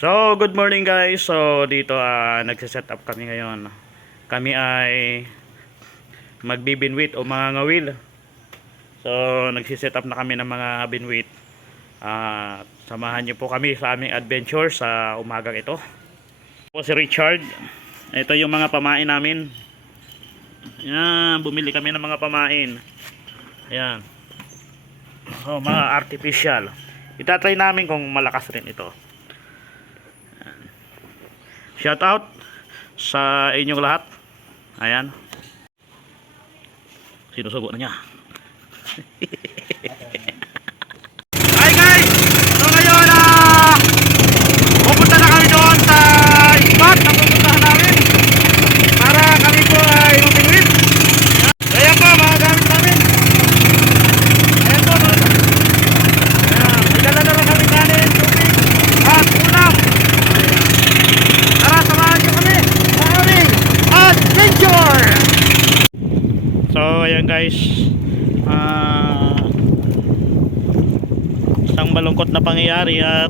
So, good morning guys. So, dito nagse-set up kami ngayon. Kami ay magbibinwit o mga ngawil. So, nagse-set up na kami ng mga binwit. Samahan niyo po kami sa aming adventure sa umagang ito. Po si Richard. Ito yung mga pamain namin. Ayan, bumili kami ng mga pamain. Ayan. So, mga artificial. Itatry namin kung malakas rin ito. Shout out sa inyong lahat. Ayan. Sinusubo na niya. Hi guys! So ngayon pupunta na kami doon sa spot na pupuntahan namin para kami po ay umingwit. Ayan po mga gamit namin. Ayan po mga gamit. Ayan. May dala na lang kami kanin, tubig at ulam. Tara, samahan nyo kami sa aming adventure! So ayan guys, isang malungkot na pangyayari at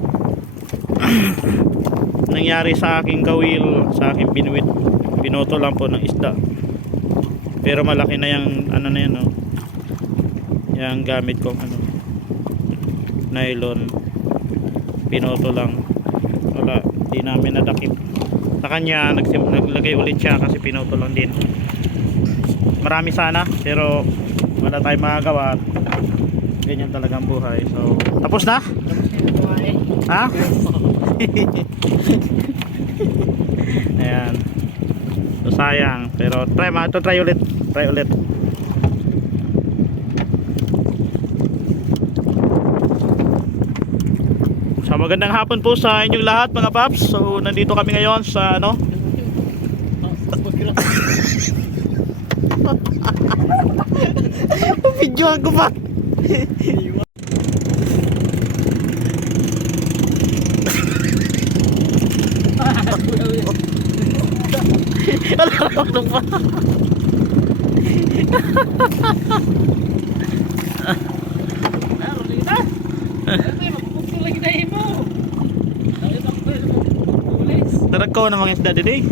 nangyari sa aking kawil, sa aking binwit. Pinoto lang po ng isda, pero malaki na yung ano na yan, no? Yung gamit kong nylon. Pinoto lang, wala, di namin nadakip. Sa kanya naglagay ulit siya kasi pinoto lang din. Marami sana pero wala tayong magagawa. Ganyan talaga ang buhay. So, tapos na? Ha? Ayan. So, sayang. Pero try ulit. Try ulit. So, magandang hapon po sa inyong lahat mga paps. So, nandito kami ngayon sa video ako ba? Alam pa. Tarako na mga isda dito eh.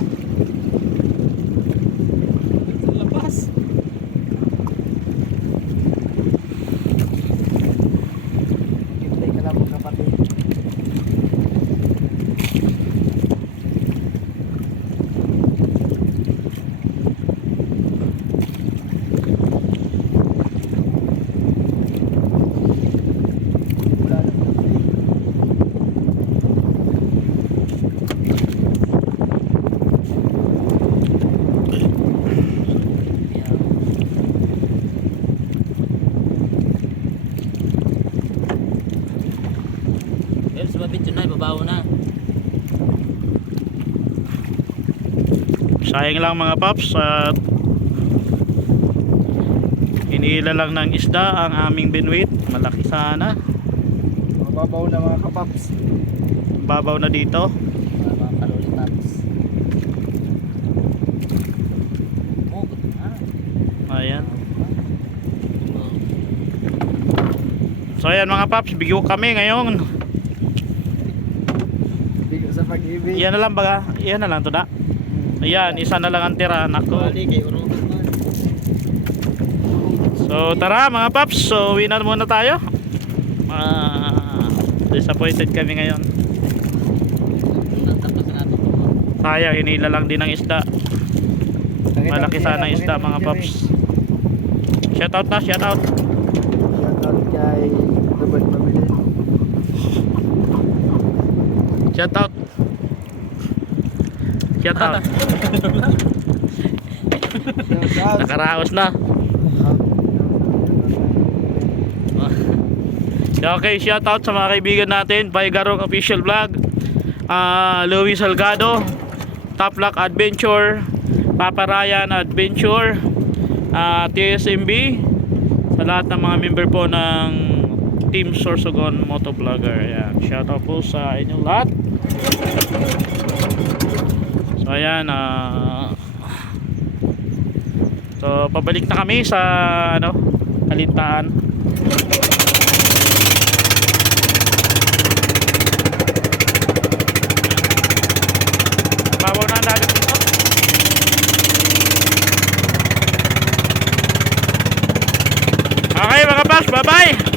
Sayang lang mga paps at hinihila lang ng isda ang aming binwit. Malaki sana. Mababaw na mga kapaps. Babaw na dito. Mga kalolipaps. Ayan. So ayan mga paps, bigyo kami ngayon. Bigo sa pag-ibig. Yan na lang baga. Yan na lang to da. Ayan, isa na lang ang tira. Nako. So tara mga paps, so uwi na muna tayo. Disappointed kami ngayon. Sayang, hinila lang din ng isda. Malaki sana ang isda mga paps. Shout out na, shout out. Shout out kay Robert Mabilis. Shout out. Shout out. Nakaraos na. Okay, shout out sa mga kaibigan natin, Paigarong Official Vlog, Louis Salgado, Top Luck Adventure, Papa Ryan Adventure, TSMB, sa lahat ng mga member po ng Team Sorsogon Motovlogger. Ayan, shout out po sa inyong lahat. So ayan, so pabalik na kami sa Kalintaan. Paps. Bye-bye.